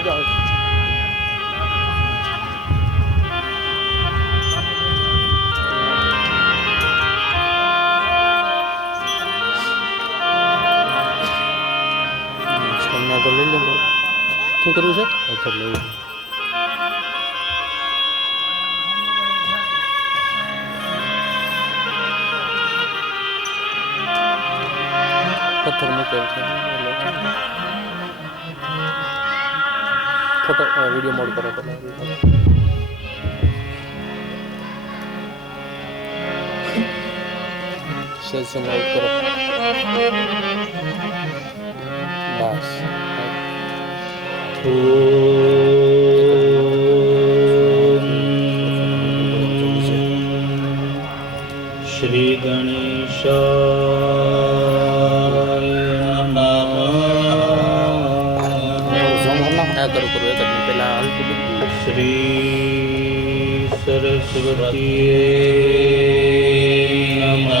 મજા આવશે. તો લઈ લો. શું કરવું છે? અચ્છા લઈ પથ્થર મૂકેલ છે. ફોટો વિડીયો મોડ કરો પહેલાં. સેલ સમય આઉટ કરો. બસ શ્રી ગણેશાય નમઃ. શ્રી સરસ્વતીએ નમઃ.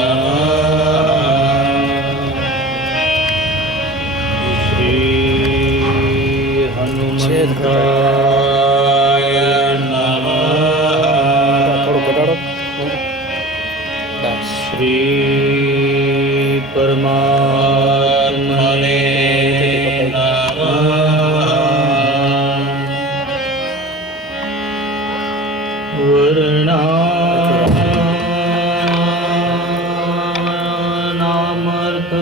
શ્રી હનુમંતાય નમઃ. શ્રી પરમાત્મને નમઃ. વર્ણાનામર્થ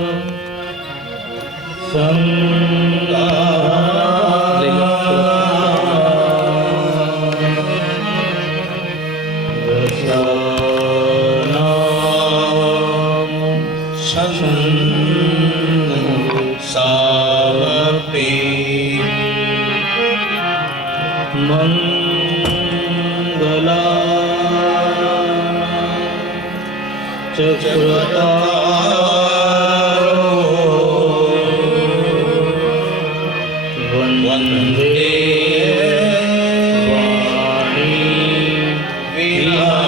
વંદે વાણી વિનાયકો.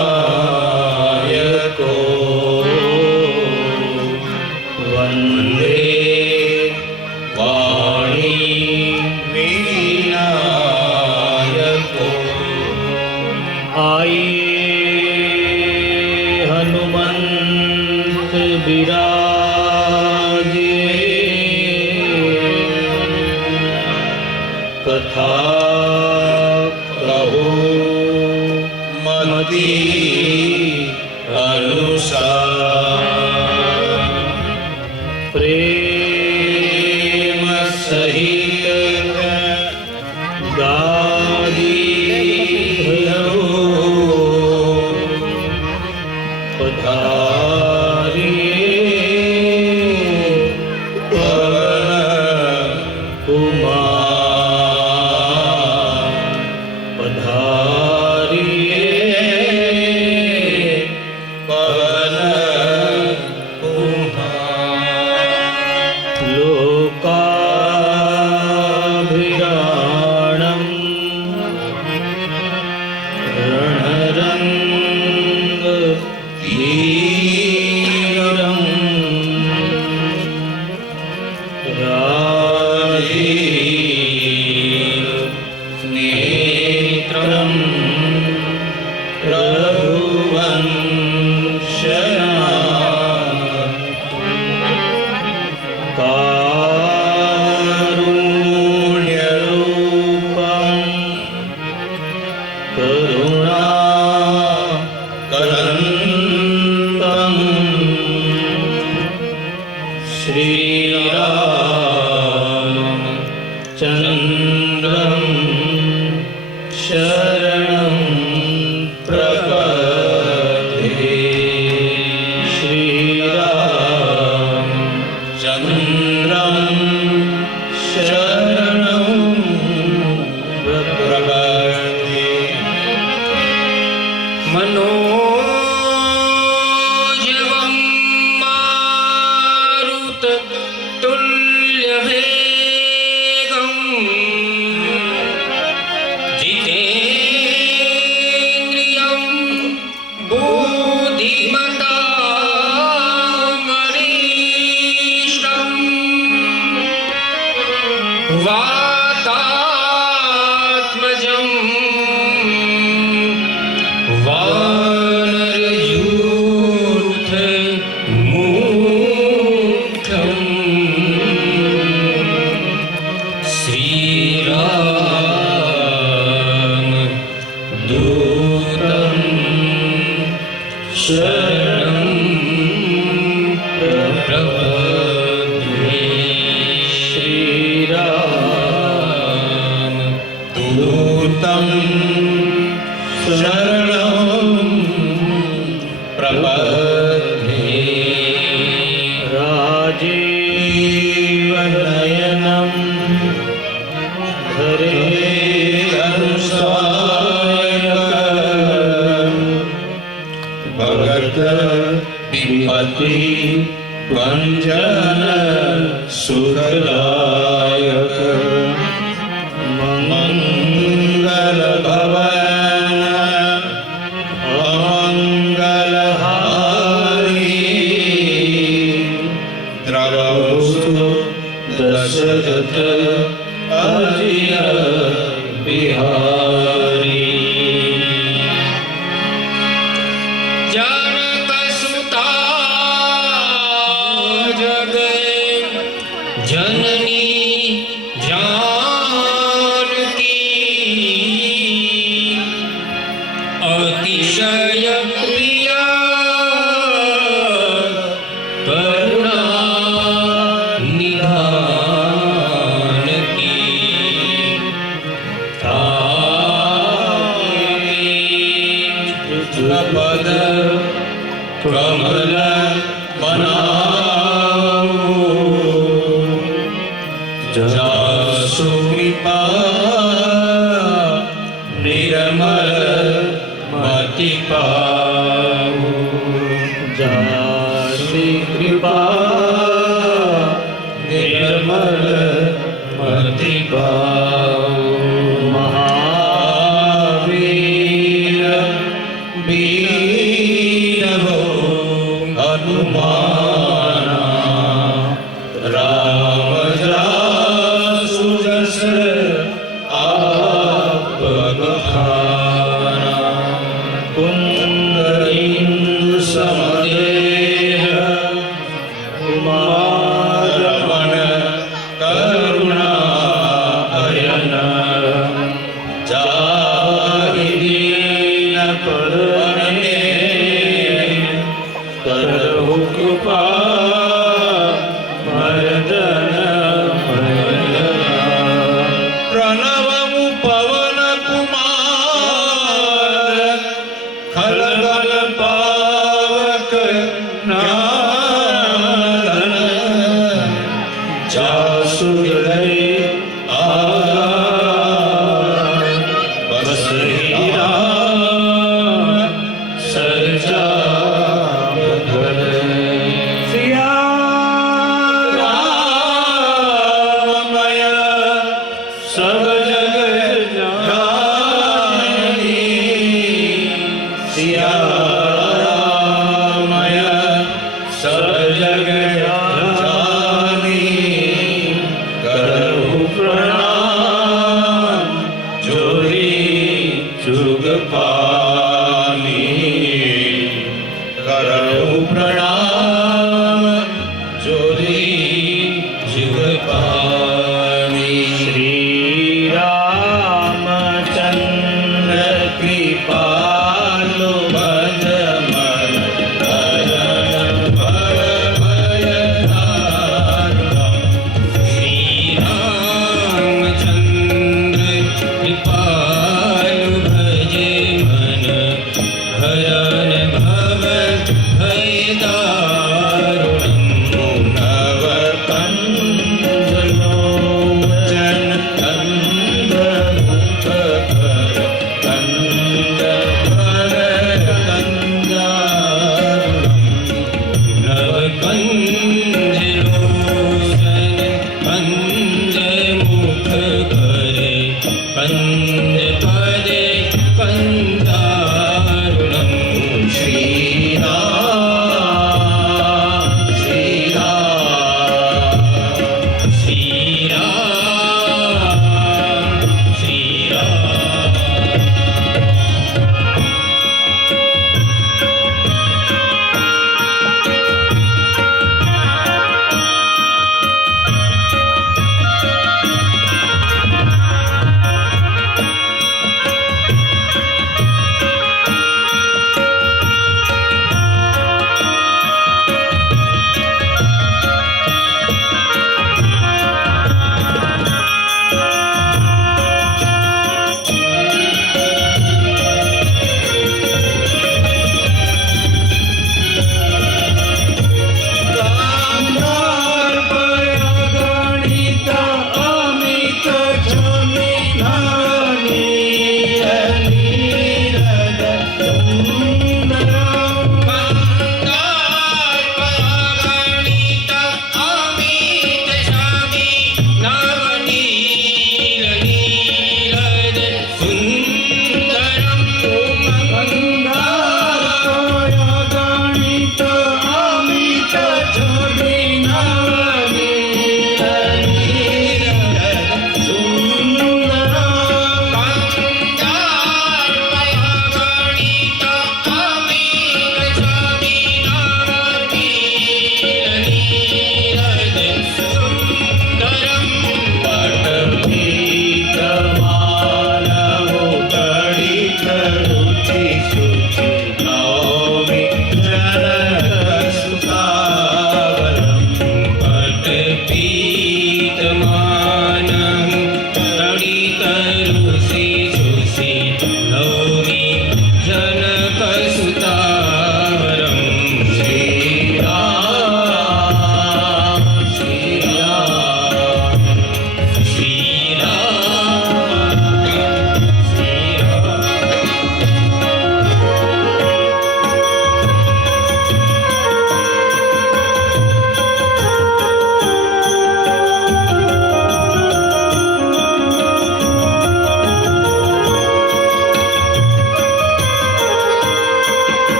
વંદે વાણી વિનાયકો. આયે હનુમંત બિરાજે. કથા કહો મતિ અનુસાર. પ્રેમ સહિત ગાદી પધારીએ પવન કુમાર. પધારીએ પવન કુમાર. લોકાભિરાણમ રણરંગ ધીરમ રાજીવ નેત્રમ પ્રભુવંશના કારુણ્યરૂપં કરુણાકરંતં શ્રીરામચંદ્રં શરણં પ્રપદ્યે. શ્રીરામચંદ્રં શરણં પ્રપદ્યે. મનોજવં મારુત તુલ્યવેગં જીતેન્દ્રિયં બુદ્ધિમતાં વરિષ્ઠં વાતાત્મજં शरणं प्रपद्ये राजीवनयनं हरेरनुसायकं भगत विपत्ति भंजन सुखदायक मंगल भवन अमंगलहारी द्रवस्तु दशरथ अजिय बिहारी जनकसुता जग जननी जानकी अतिशय प्रिया करुणा निधान की पद कमल मनाओ जासु कृपा निर्मल मति पाओ जासु कृपा निर्मल मति पाओ महावीर वीर हो हनुमाना राम जासु जस आप बखाना कुंद समदेह कुमारमण करुणा अयन जाहि दीन परवने करहु कृपा मर्दन प्रणवमु पवन कुमार खलबल पावक नादन जासु हृदय बस हीरा सरजा सिया राममय सब जग जानी सिया राममय सब जग जानी करहु प्रणाम जोरी जुग पानी करहु प्रणाम जोरी जुग पानी श्री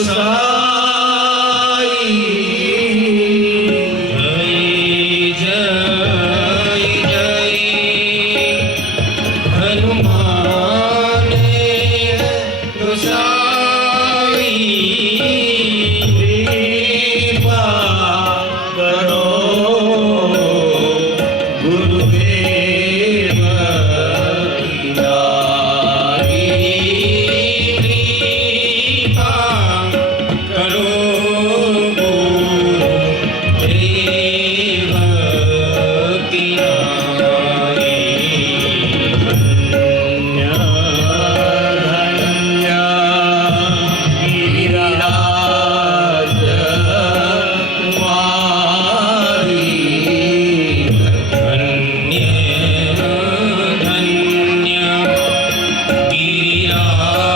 गोसाई जय जय हनुमान गोसाई कृपा करो गुरुदेव की नारी। कृपा करो गुरुदेव की नारी। धन्य धन्य गिरिराज कुमारी। धन्य धन्य गिरिराजे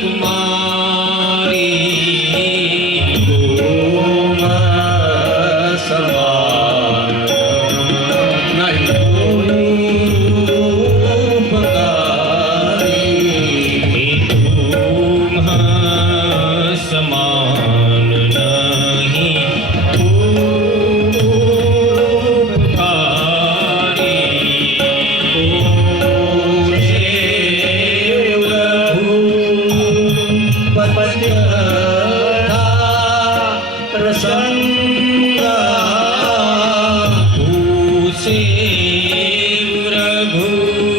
कुमारी। ओम समान नहीं उपकारी। तुम समान नहीं उपकारी। उसे रघुपति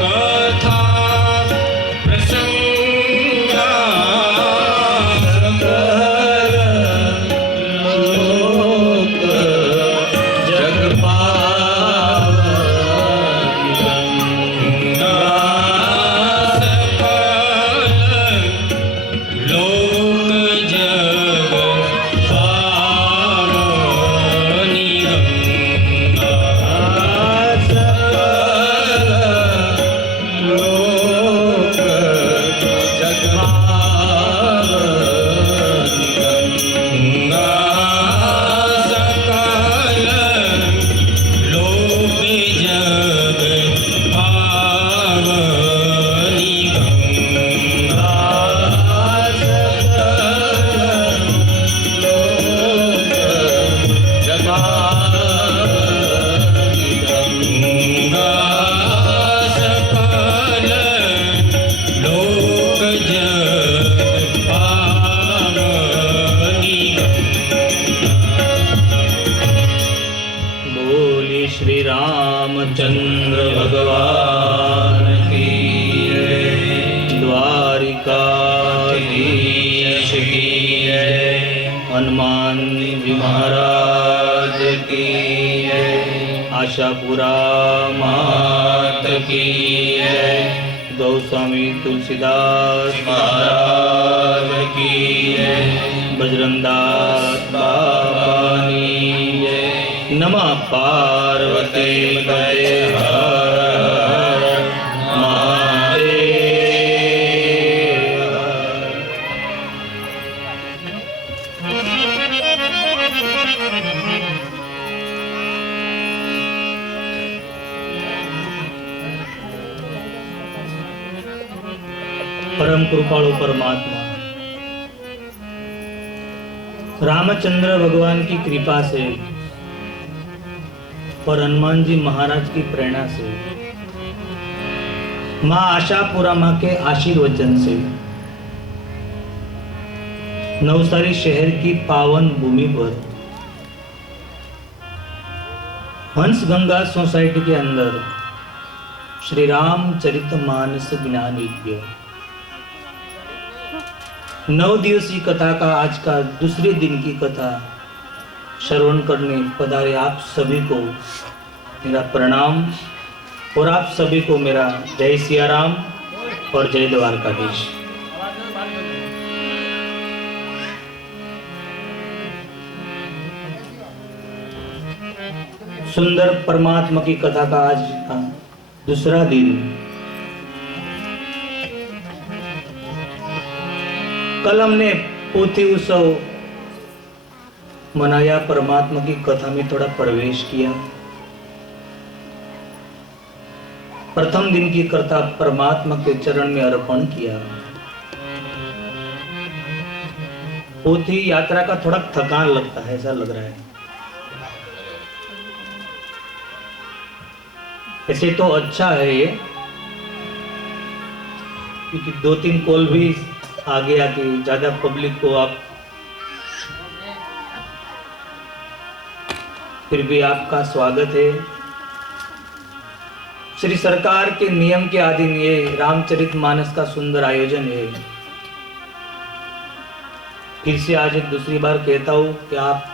कथा प्रसंगा। लोक जग पावनी गंगा सकल लोक जग पावनी गंगा। गंगा सकल लोक जग पावनी बोली श्री रामचंद्र भगवान की जय। द्वारिकाधीश की जय। हनुमान जी महाराज की जय। आशापुरा मात की जय। गौस्वामी तुलसीदास महाराज की जय। बजरंगदास बाबा की जय। नमः पार्वती पते हर हर महादेव। परम कृपाळु परमात्मा रामचंद्र भगवान की कृपा से और हनुमान जी महाराज की प्रेरणा से, माँ आशापुरा माँ के आशीर्वचन से नवसारी शहर की पावन भूमि पर हंस गंगा सोसाइटी के अंदर श्री रामचरितमानस ज्ञान यज्ञ 9 दिवसीय कथा का आज का दूसरे दिन की कथा श्रवण करने पधारे आप सभी को मेरा प्रणाम और आप सभी को मेरा जय सिया राम और जय द्वारकाधीश। सुंदर परमात्मा की कथा का आज का दूसरा दिन। कल हमने पोथी उत्सव मनाया, परमात्मा की कथा में थोड़ा प्रवेश किया प्रथम दिन की कथा परमात्मा के चरण में अर्पण किया। वो थी यात्रा का थोड़ा थकान लगता है, ऐसा लग रहा है। ऐसे तो अच्छा है ये, क्योंकि 2-3 कॉल भी आगे आके ज्यादा पब्लिक को आप, फिर भी आपका स्वागत है। श्री सरकार के नियम के अधीन ये रामचरितमानस का सुंदर आयोजन है। फिर से आज एक दूसरी बार कहता हूँ कि आप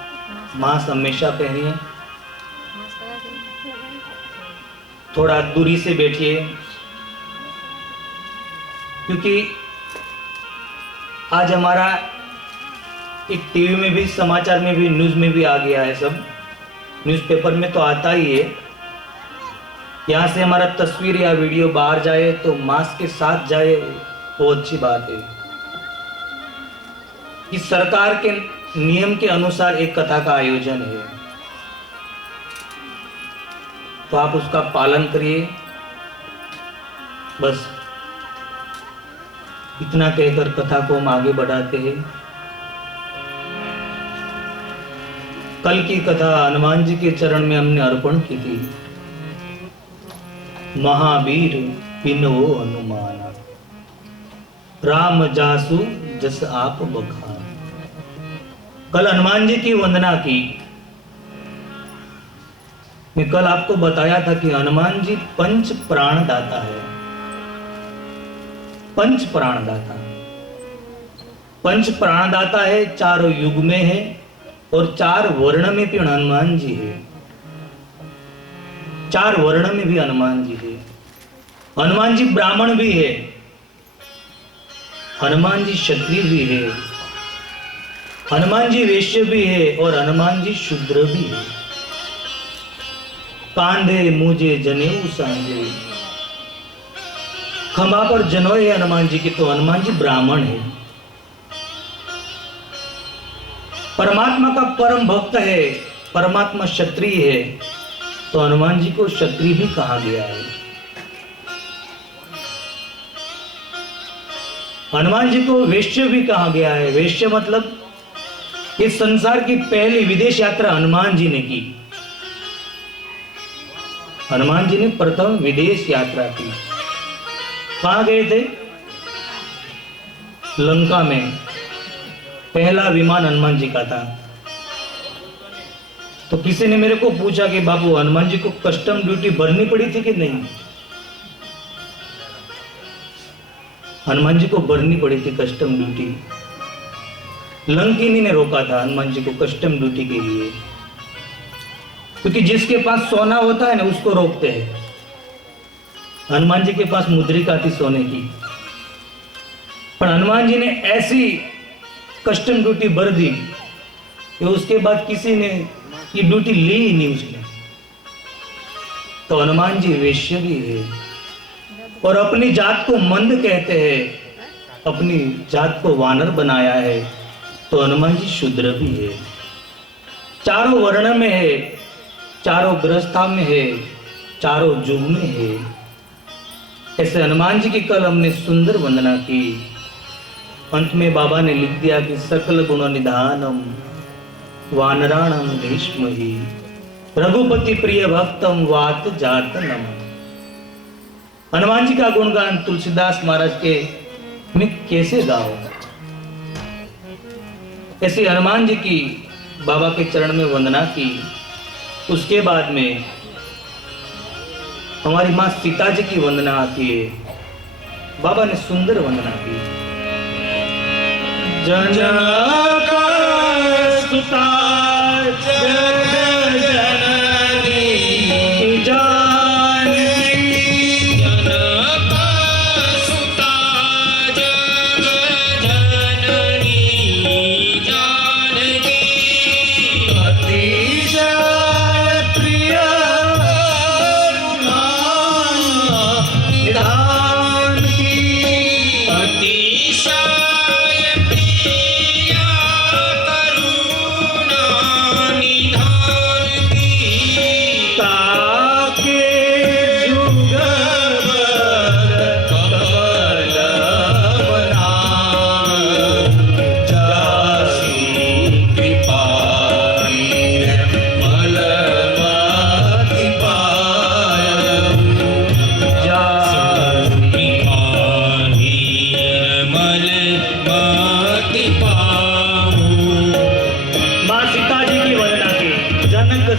मास्क हमेशा पहनिए, थोड़ा दूरी से बैठिए, क्योंकि आज हमारा एक टीवी में भी, समाचार में भी, न्यूज़ में भी आ गया है, सब न्यूज़पेपर में तो आता ही है। यहाँ से हमारा तस्वीर या वीडियो बाहर जाए तो मास्क के साथ जाए, वो अच्छी बात है। इस सरकार के नियम के अनुसार एक कथा का आयोजन है, तो आप उसका पालन करिए। बस इतना कहकर कथा को हम आगे बढ़ाते हैं। कल की कथा हनुमान जी के चरण में हमने अर्पण की थी। महावीर बिनवो हनुमान, राम जासु जस आप बखान। कल हनुमान जी की वंदना की। मैं कल आपको बताया था कि हनुमान जी पंच प्राण दाता है। पंच प्राण दाता, पंच प्राण दाता है, 4 युग में है और 4 वर्ण में भी हनुमान जी है। 4 वर्ण में भी हनुमान जी है। हनुमान जी ब्राह्मण भी है, हनुमान जी क्षत्रिय भी है, हनुमान जी वैश्य भी है और हनुमान जी शूद्र भी है। कांधे मुझे जनेऊ सांझे, खंभा पर जनोए हनुमान जी की, तो हनुमान जी ब्राह्मण है। परमात्मा का परम भक्त है, परमात्मा क्षत्रिय है, तो हनुमान जी को क्षत्रिय भी कहा गया है। हनुमान जी को वैश्य भी कहा गया है। वैश्य मतलब इस संसार की पहली विदेश यात्रा हनुमान जी ने की। हनुमान जी ने प्रथम विदेश यात्रा की। कहां गए थे? लंका में। पहला विमान हनुमान जी का था। तो किसी ने मेरे को पूछा कि बाबू हनुमान जी को कस्टम ड्यूटी भरनी पड़ी थी कि नहीं? हनुमान जी को भरनी पड़ी थी कस्टम ड्यूटी। लंकिनी ने रोका था हनुमान जी को कस्टम ड्यूटी के लिए, क्योंकि जिसके पास सोना होता है ना उसको रोकते हैं। हनुमान जी के पास मुद्रिका थी सोने की, पर हनुमान जी ने ऐसी कस्टम ड्यूटी भर दी कि उसके बाद किसी ने ये ड्यूटी ली ही नहीं उसने। तो हनुमान जी वैश्य भी है और अपनी जात को मंद कहते हैं, अपनी जात को वानर बनाया है, तो हनुमान जी शूद्र भी है। 4 वर्ण में है, 4 गृहस्था में है, 4 युग में है। ऐसे हनुमान जी की कल हमने सुंदर वंदना की। अंत में बाबा ने लिख दिया कि सकल गुण निधानम वानराणम भीष्महि रघुपति प्रिय भक्तम वात जात नम। हनुमान जी का गुणगान तुलसीदास महाराज के मैं कैसे गाऊं? ऐसे हनुमान जी की बाबा के चरण में वंदना की। उसके बाद में हमारी माँ सीता जी की वंदना आती है। बाबा ने सुंदर वंदना की। जनक सुता जग जननी जानकी, जनक सुता जग जननी जानकी, अतिशय प्रिय करुणा निधान की। अतिशय प्रिय करुणा निधान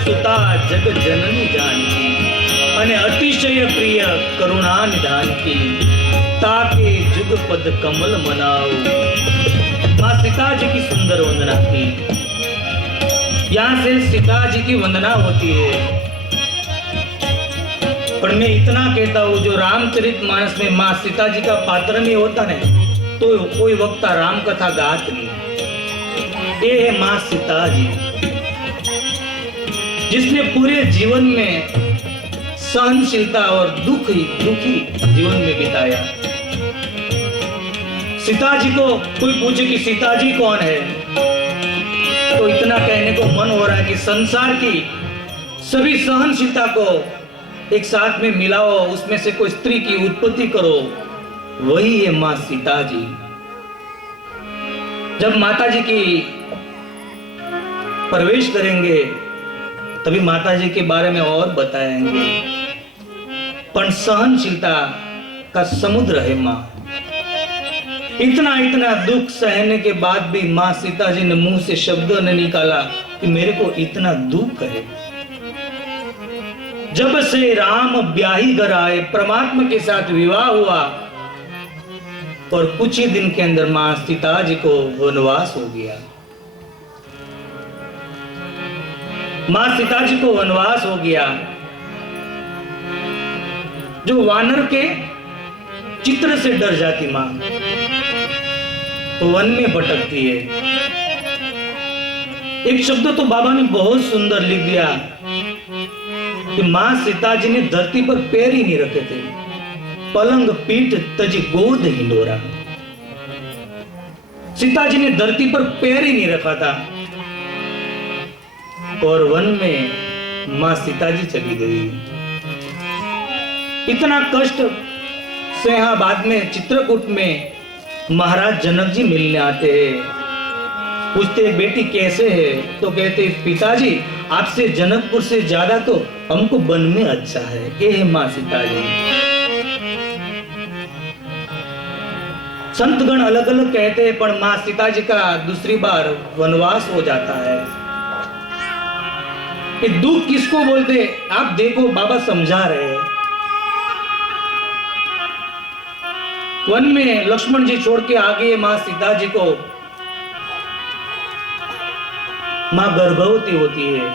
सुता जग जननी जानकी અને અતિશય પ્રિય કરુણા નિધાન की ताके जुग पद कमल मनाओ। माँ सीता जी की सुंदर वंदना की। यहाँ से सीता जी की वंदना होती है। पर मैं इतना कहता हूँ, जो रामचरितमानस में माँ सीता जी का पात्र नहीं होता ने तो कोई वक्ता राम कथा गात नहीं। ये है माँ सीता जी, जिसने पूरे जीवन में सहनशीलता और दुखी जीवन में बिताया। सीता जी को कोई पूछे कि सीता जी कौन है, तो इतना कहने को मन हो रहा है कि संसार की सभी सहनशीलता को एक साथ में मिलाओ, उसमें से कोई स्त्री की उत्पत्ति करो, वही है मां सीता जी। जब माता जी की प्रवेश करेंगे तभी माता जी के बारे में और बताएंगे। पर सहनशीलता का समुद्र है मां। इतना दुख सहने के बाद भी मां सीता जी ने मुंह से शब्द न निकाला कि मेरे को इतना दुख है। जब से राम ब्याही घर आए, परमात्मा के साथ विवाह हुआ और कुछ ही दिन के अंदर मां सीता जी को वनवास हो गया। मां सीता जी को वनवास हो गया। जो वानर के चित्र से डर जाती मां, तो वन में भटकती है। एक शब्द तो बाबा ने बहुत सुंदर लिख दिया कि मां सीता जी ने धरती पर पैर ही नहीं रखे थे। पलंग पीठ तजी गोद हिंडोरा। सीता जी ने धरती पर पैर ही नहीं रखा था और वन में मां सीता जी चली गई। इतना कष्ट से यहाँ बाद में चित्रकूट में महाराज जनक जी मिलने आते हैं। पूछते बेटी कैसे है, तो कहते पिताजी आपसे जनकपुर से ज्यादा तो हमको वन में अच्छा है। ये है मां सीता जी। संतगण अलग अलग कहते हैं, पर मां सीता जी का दूसरी बार वनवास हो जाता है। ये दुख किसको बोलते आप देखो, बाबा समझा रहे हैं। वन में लक्ष्मण जी छोड़ के आ गए मां सीता जी को। मां गर्भवती होती है।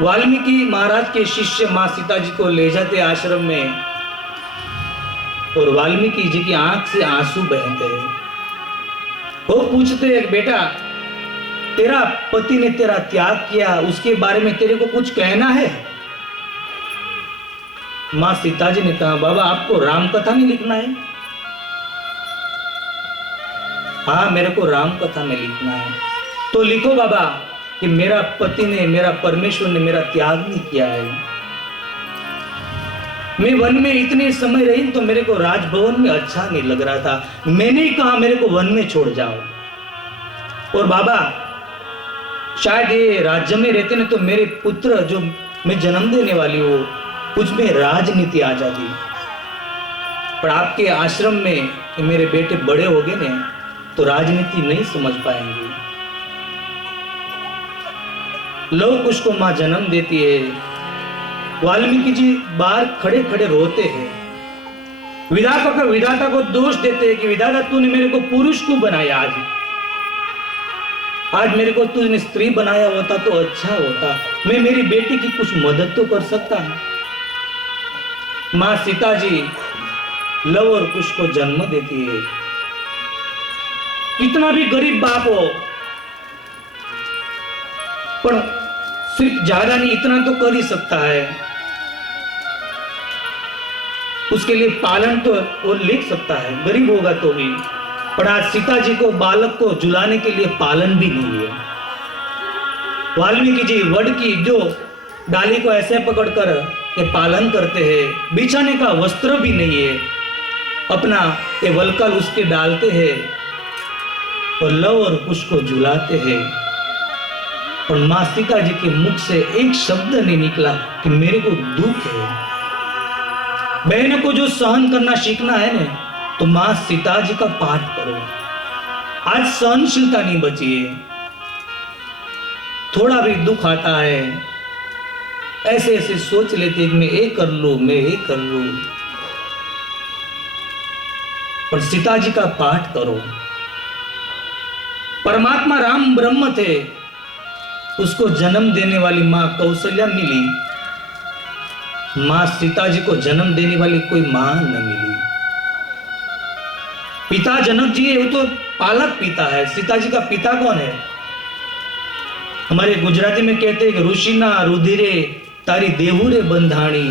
वाल्मीकि महाराज के शिष्य मां सीता जी को ले जाते आश्रम में और वाल्मीकि जी की आंख से आंसू बहते हैं। वो पूछते हैं बेटा तेरा पति ने तेरा त्याग किया, उसके बारे में तेरे को कुछ कहना है? मां सीता जी ने कहा बाबा आपको राम कथा में लिखना है? हाँ मेरे को राम कथा में लिखना है। तो लिखो बाबा कि मेरा पति ने, मेरा परमेश्वर ने मेरा त्याग नहीं किया है। मैं वन में इतने समय रही तो मेरे को राजभवन में अच्छा नहीं लग रहा था। मैंने ही कहा मेरे को वन में छोड़ जाओ। और बाबा शायद ये राज्य में रहते ना तो मेरे पुत्र जो मैं जन्म देने वाली हूँ उसमें राजनीति आ जाती। पर आपके आश्रम में मेरे बेटे बड़े हो गए ने तो राजनीति नहीं समझ पाएंगे। लव कुश को मां जन्म देती है। वाल्मीकि जी बाहर खड़े खड़े रोते हैं। विधाता को दोष देते हैं कि विधाता तूने मेरे को पुरुष क्यों बनाया? आज मेरे को तूने स्त्री बनाया होता तो अच्छा होता, मैं मेरी बेटी की कुछ मदद तो कर सकता। मां सीता जी लव और कुश को जन्म देती है। कितना भी गरीब बाप हो पर सिर्फ ज्यादा नहीं इतना तो कर ही सकता है। उसके लिए पालन तो वो लिख सकता है, गरीब होगा तो भी। पर आज सीता जी को बालक को झुलाने के लिए पालन भी नहीं है। वाल्मीकि जी वड की जो डाली को ऐसे पकड़कर ये पालन करते हैं। बिछाने का वस्त्र भी नहीं है। अपना ये वलकल उसके डालते हैं और लव और कुश को झुलाते हैं। और मां सीता जी के मुख से एक शब्द नहीं निकला कि मेरे को दुख है। बहन को जो सहन करना सीखना है ना तो मां सीता जी का पाठ करो। आज सहनशीलता नहीं बची है। थोड़ा भी दुख आता है ऐसे ऐसे सोच लेते हैं कि मैं ये कर लूं, मैं ये कर लूं। पर सीता जी का पाठ करो। परमात्मा राम ब्रह्म थे, उसको जन्म देने वाली मां कौशल्या मिली, मां सीता जी को जन्म देने वाली कोई मां न मिली। पिता जनक जी है, वो तो पालक पिता है। सीता जी का पिता कौन है? हमारे गुजराती में कहते हैं कि ऋषिना रुधिरे तारी देहुरे बंधाणी,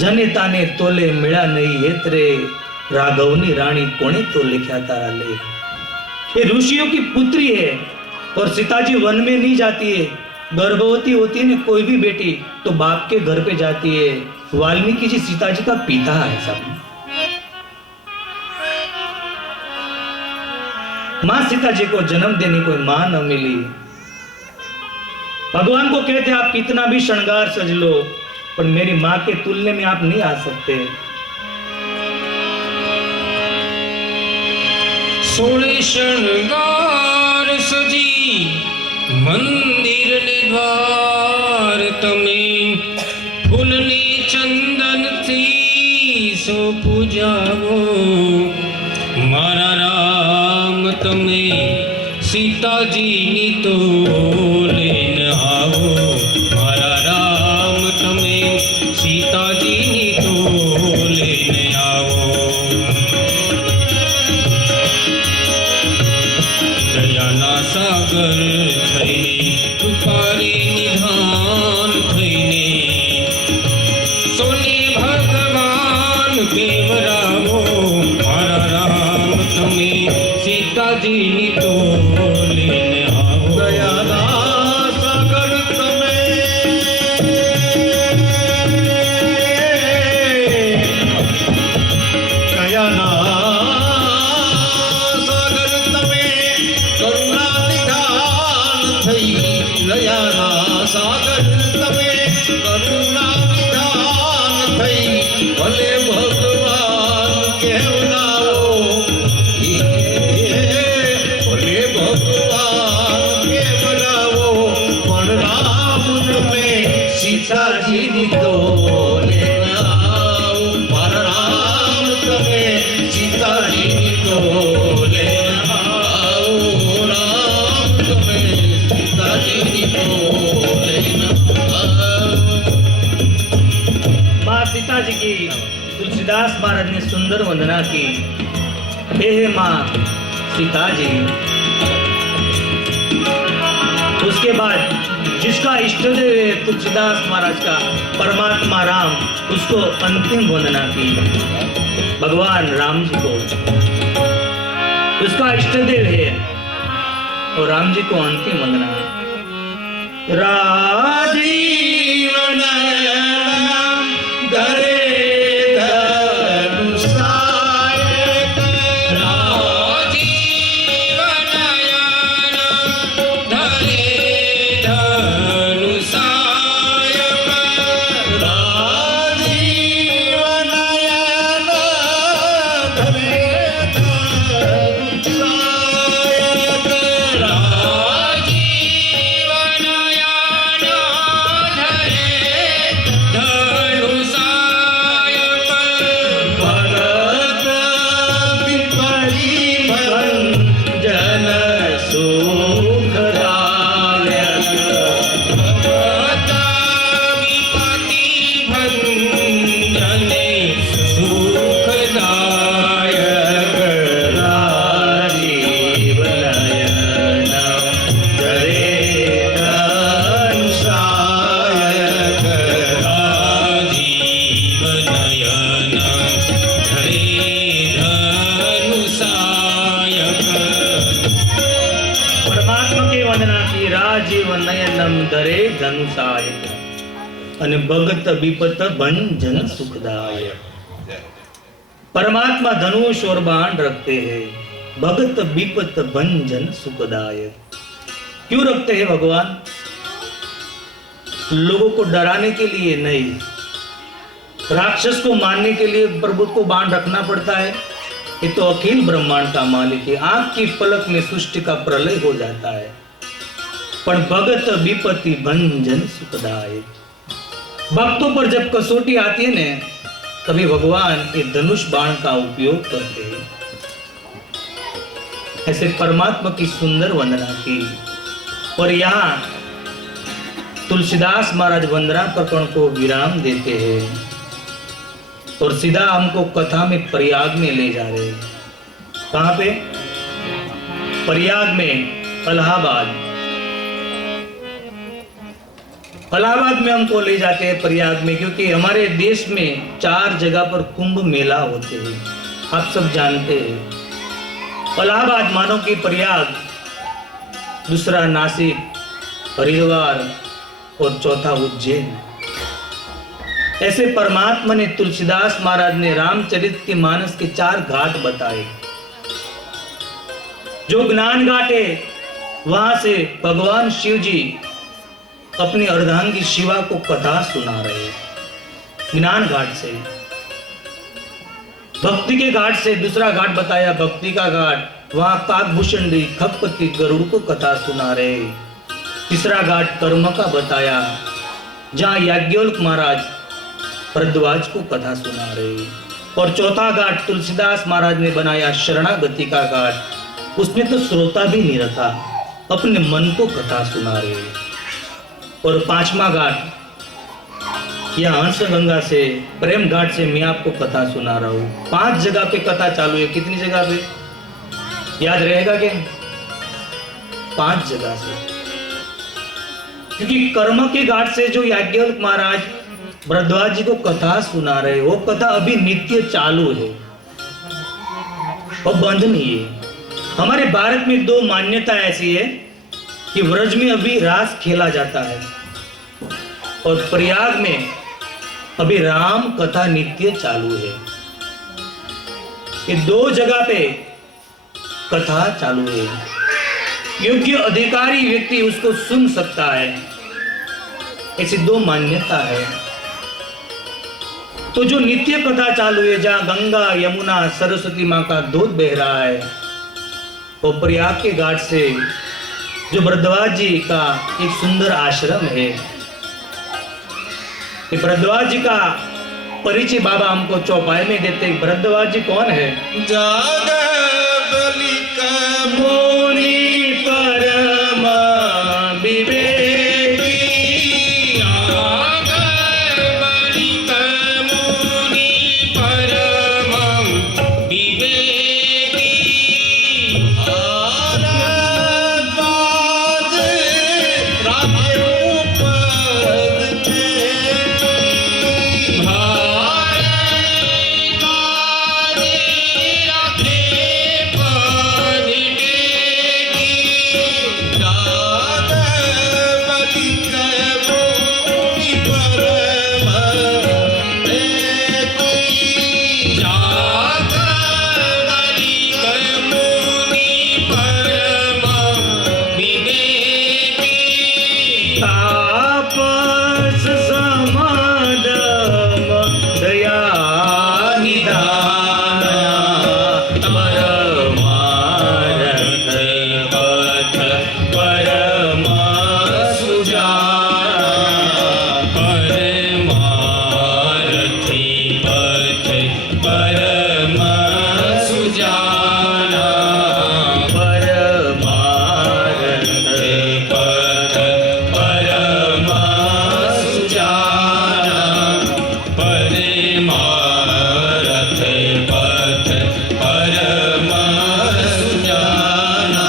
जने ताने तोले मिला नहीं हेतरे, राघवनी रानी कोने तो लिखा तारा ले। ये ऋषियों की पुत्री है और सीता जी वन में नहीं जाती है। गर्भवती होती है ना कोई भी बेटी तो बाप के घर पे जाती है। वाल्मीकि जी सीता जी का पिता है सब। मां सीता जी को जन्म देने कोई मां न मिली। भगवान को कहते आप कितना भी श्रृंगार सज लो पर मेरी मां के तुलने में आप नहीं आ सकते। सोळे शृंगार सजी मंदिर ने द्वार तमे, फूल ने चंदन थी सो पूजावो, मारा राम तमे सीता जी नी तो लेन आवो, मारा राम तमे सीता जी नी तो लेन आवो। दयाना सागर थईने तुपारी निधान थईने, सोने भगवान केवरावो, मारा राम तमे सीता जी नी तो लेन आवो। दयाना सागर तमे दयाना सागर तमे करुणा निधान थई, दयाना सागर तमे करुणा निधान थई, भले भगवान केवलाओ, भले भगवान केवलाओ, पण राम में सीता जी नी तो लेना आओ, पर राम में सीता जी नी तो लेना आओ, राम में सीता जी नी तो लेना आओ। मां सीता जी की तुलसीदास महाराज ने सुंदर वंदना की। हे मां सीता जी। उसके बाद जिसका इष्ट देव है तुलसीदास महाराज का परमात्मा राम, उसको अंतिम वंदना की। भगवान राम जी को उसका इष्ट देव है और राम जी को अंतिम वंदना। राजीव नयन धरे અને ભગત વિપત ભંજન सुखदाय। परमात्मा धनुष और बाण रखते हैं, भगत विपत भंजन सुखदाय। क्यों रखते हैं भगवान? लोगों को डराने के लिए नहीं, राक्षस को मारने के लिए प्रभु को बाण रखना पड़ता है। ये तो अखिल ब्रह्मांड का मालिक है, आंख की पलक में सृष्टि का प्रलय हो जाता है। पण भगत विपत्ति भंजन सुखदाय। भक्तों पर जब कसौटी आती है ना, तभी भगवान ये धनुष बाण का उपयोग करते हैं। ऐसे परमात्मा की सुंदर वंदना की। और यहाँ तुलसीदास महाराज वंदना प्रकरण को विराम देते हैं और सीधा हमको कथा में प्रयाग में ले जा रहे हैं। कहाँ पे? प्रयाग में, इलाहाबाद। इलाहाबाद में हमको ले जाते हैं प्रयाग में, क्योंकि हमारे देश में 4 जगह पर कुंभ मेला होते हैं, आप सब जानते हैं। इलाहाबाद मानो कि प्रयाग, दूसरा नासिक, हरिद्वार और चौथा उज्जैन। ऐसे परमात्मा ने, तुलसीदास महाराज ने रामचरितमानस के 4 घाट बताए। जो ज्ञान घाट है, वहां से भगवान शिव जी अपनी अर्धांगी शिवा को कथा सुना रहे। ज्ञान घाट से। भक्ति के घाट से दूसरा घाट बताया, भक्ति का घाट, वहां काकभूषण खगपति गरुड़ को कथा सुना रहे। तीसरा घाट कर्म का बताया, जहां याज्ञवल्क्य महाराज भरद्वाज को कथा सुना रहे। और चौथा घाट तुलसीदास महाराज ने बनाया शरणागति का घाट, उसमें तो श्रोता भी नहीं रखा, अपने मन को कथा सुना रहे। और 5वां घाट यह हंस गंगा से, प्रेम घाट से मैं आपको कथा सुना रहा हूं। 5 जगह पे कथा चालू है। कितनी जगह पे याद रहेगा क्या? 5 जगह से। क्योंकि कर्म के घाट से जो याज्ञवल्क्य महाराज भरद्वाज जी को कथा सुना रहे, वो कथा अभी नित्य चालू है और बंद नहीं है। हमारे भारत में 2 मान्यता ऐसी है कि व्रज में अभी रास खेला जाता है और प्रयाग में अभी राम कथा नित्य चालू है। ये 2 जगह पे कथा चालू है। योग्य अधिकारी व्यक्ति उसको सुन सकता है, ऐसी 2 मान्यता है। तो जो नित्य कथा चालू है, जहां गंगा यमुना सरस्वती मां का दूध बह रहा है, और प्रयाग के घाट से जो भरद्वाज जी का एक सुंदर आश्रम है। ये भरद्वाज जी का परिचय बाबा हमको चौपाई में देते हैं। भरद्वाज जी कौन है? जाग बलिक मुनि परमा विवेकी, जाग बलिक मुनि परमं विवेकी, भारद्वाज राखेउ पद टेकी, जाग बलिक मुनि परमा विवेकी, तापस समादम दया निधान, परमारथ पथ परम सुजान, परमारथी पथ परम सुजाना, परमारथ पथ परम सुजाना, परमारथ पथ परम सुजाना।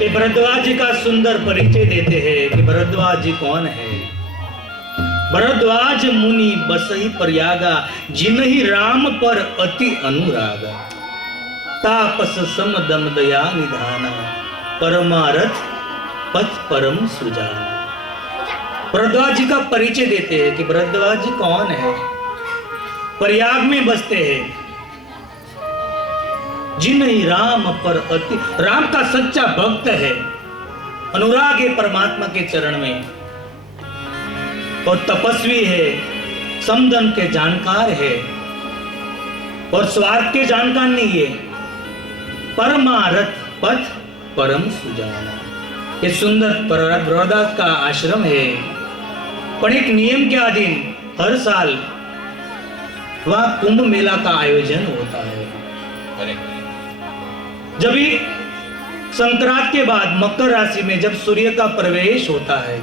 ये भरद्वाज जी का सुंदर परिचय देते हैं कि भरद्वाज जी कौन है। भरद्वाज मुनि बसहि प्रयागा, जिनहि राम पर अति अनुरागा, तापस समदम दया निधाना, परमारथ पथ परम सुजाना। भरद्वाज जी का परिचय देते हैं कि भरद्वाज जी कौन है। प्रयाग में बसते हैं, जिनहि राम पर अति, राम का सच्चा भक्त है, अनुराग है परमात्मा के चरण में, और तपस्वी है, समदम के जानकार है, और स्वार्थ के जानकार नहीं है। परमारथ पथ परम सुजाना, ये सुंदर प्रहलाद का आश्रम है, पर एक नियम के अधीन हर साल वहां कुंभ मेला का आयोजन होता है। जब भी संक्रांत के बाद मकर राशि में जब सूर्य का प्रवेश होता है,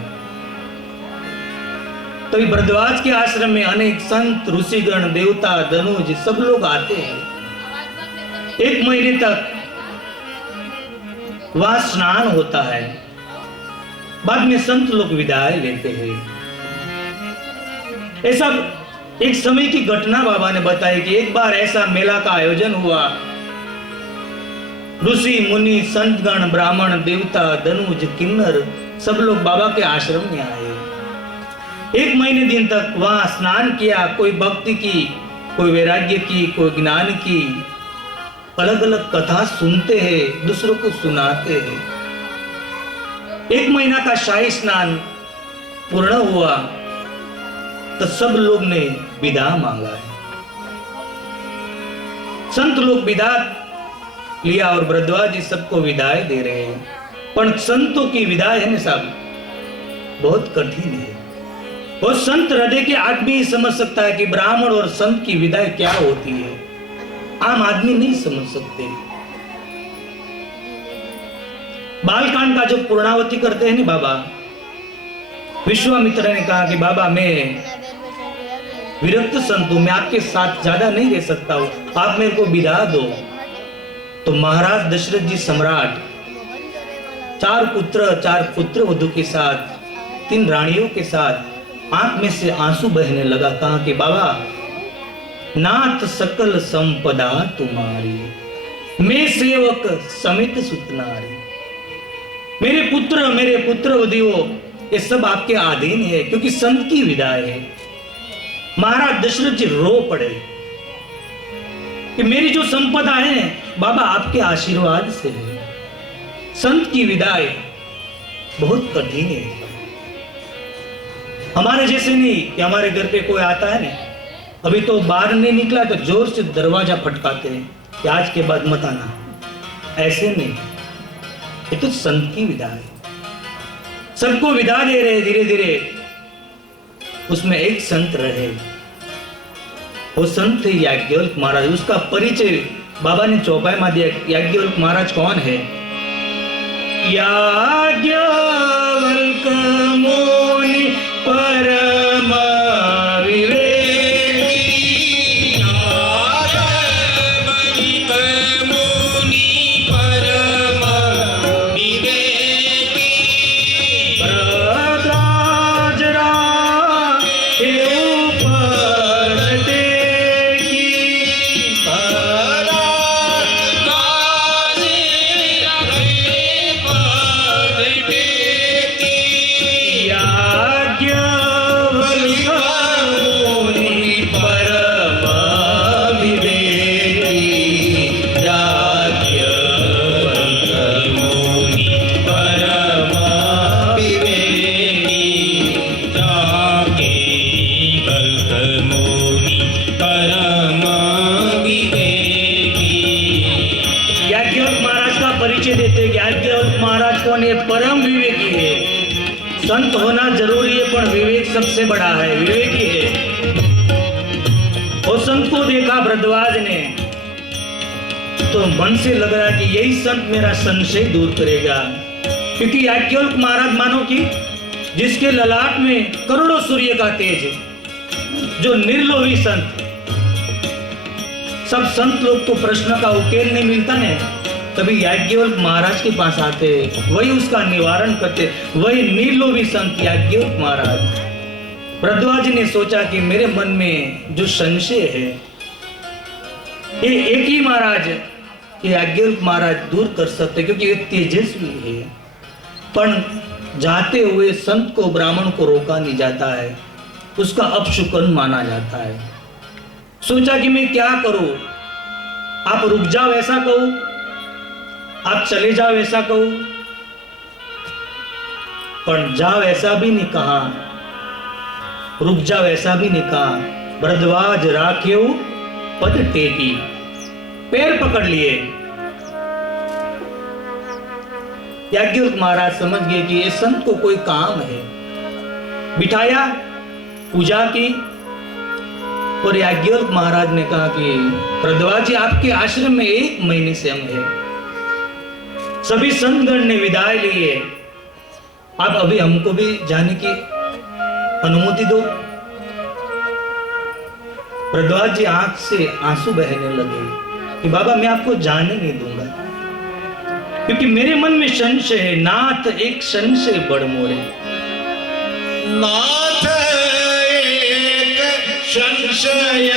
तो भरद्वाज के आश्रम में अनेक संत, ऋषिगण, देवता, धनुज सब लोग आते हैं। 1 महीने तक वहां स्नान होता है, बाद में संत लोग विदाई लेते हैं। ऐसा एक समय की घटना बाबा ने बताई कि एक बार ऐसा मेला का आयोजन हुआ। ऋषि, मुनि, संतगण, ब्राह्मण, देवता, धनुज, किन्नर सब लोग बाबा के आश्रम में आए। 1 महीने दिन तक वहां स्नान किया। कोई भक्ति की, कोई वैराग्य की, कोई ज्ञान की, अलग अलग कथा सुनते हैं, दूसरों को सुनाते हैं। 1 महीना का शाही स्नान पूर्ण हुआ तो सब लोग ने विदा मांगा है। संत लोग विदा लिया और भरद्वाज जी सबको विदाई दे रहे हैं। पर संतों की विदाई है ना साहब, बहुत कठिन है। और संत हृदय के आदमी ही समझ सकता है कि ब्राह्मण और संत की विदाई क्या होती है, आम आदमी नहीं समझ सकते। बालकांड का जो पूर्णावती करते हैं ना बाबा, विश्वामित्र ने कहा कि बाबा मैं विरक्त संत हूं, मैं आपके साथ ज्यादा नहीं रह सकता हूं, आप मेरे को विदा दो। तो महाराज दशरथ जी सम्राट 4 पुत्र वधु के साथ, 3 रानियों के साथ आंख में से आंसू बहने लगा। कहा कि बाबा, नाथ सकल संपदा तुम्हारी, मैं सेवक समित सुतनारी। मेरे पुत्र वधुओं ये सब आपके अधीन है, क्योंकि संत की विदाई है। महाराज दशरथ जी रो पड़े कि मेरी जो संपदा है बाबा आपके आशीर्वाद से है। संत की विदाई बहुत कठिन है। हमारे जैसे नहीं कि हमारे घर पे कोई आता है ना, अभी तो बाहर नहीं निकला तो जोर से दरवाजा फटकाते हैं कि आज के बाद मत आना। ऐसे नहीं, ये तो संत की विदा है। सबको विदा दे रहे धीरे धीरे। उसमें एक संत रहे, वो संत थे याज्ञवल्क्य महाराज। उसका परिचय बाबा ने चौपाई में दिया। याज्ञवल्क्य महाराज कौन है? याज्ञवल्क्य मुनि परम परम विवेकी है। संत होना जरूरी है, पर विवेक सबसे बड़ा है, विवेकी है। और संत को देखा भरद्वाज ने तो मन से लग रहा कि यही संत मेरा संशय दूर करेगा। क्योंकि याज्ञवल्क्य महाराज मानो कि जिसके ललाट में करोड़ों सूर्य का तेज है, जो निर्लोभी संत। सब संत लोग को प्रश्न का उकेल नहीं मिलता है, तभी याज्ञवल्क्य महाराज के पास आते, वही उसका निवारण करते। वही निर्लोभी संत याज्ञवल्क्य महाराज। भरद्वाज ने सोचा कि मेरे मन में जो संशय है ये एक ही महाराज, ये याज्ञवल्क्य महाराज दूर कर सकते, क्योंकि ये तेजस्वी है। पर जाते हुए संत को, ब्राह्मण को रोका नहीं जाता है, उसका अपशुकन माना जाता है। सोचा कि मैं क्या करूं, आप रुक जाओ ऐसा कहूं, आप चले जाओ ऐसा कहूं, पर जाओ ऐसा भी नहीं कहा, रुक जाओ ऐसा भी नहीं कहा। भरद्वाज राख्यो पद टेकी, पैर पकड़ लिए। याज्ञवल्क्य महाराज समझ गए कि ये संत को कोई काम है, बिठाया, पूजा की। और याज्ञवल्क्य महाराज ने कहा कि भरद्वाज जी, आपके आश्रम में 1 महीने से हम हैं, सभी संतगण ने विदाई ली है, आप अभी हमको भी जाने की अनुमति दो। भरद्वाज जी आंख से आंसू बहने लगे कि बाबा मैं आपको जाने नहीं दूंगा, क्योंकि मेरे मन में संशय है, नाथ एक संशय बड़ मोरे। नाथ एक संशय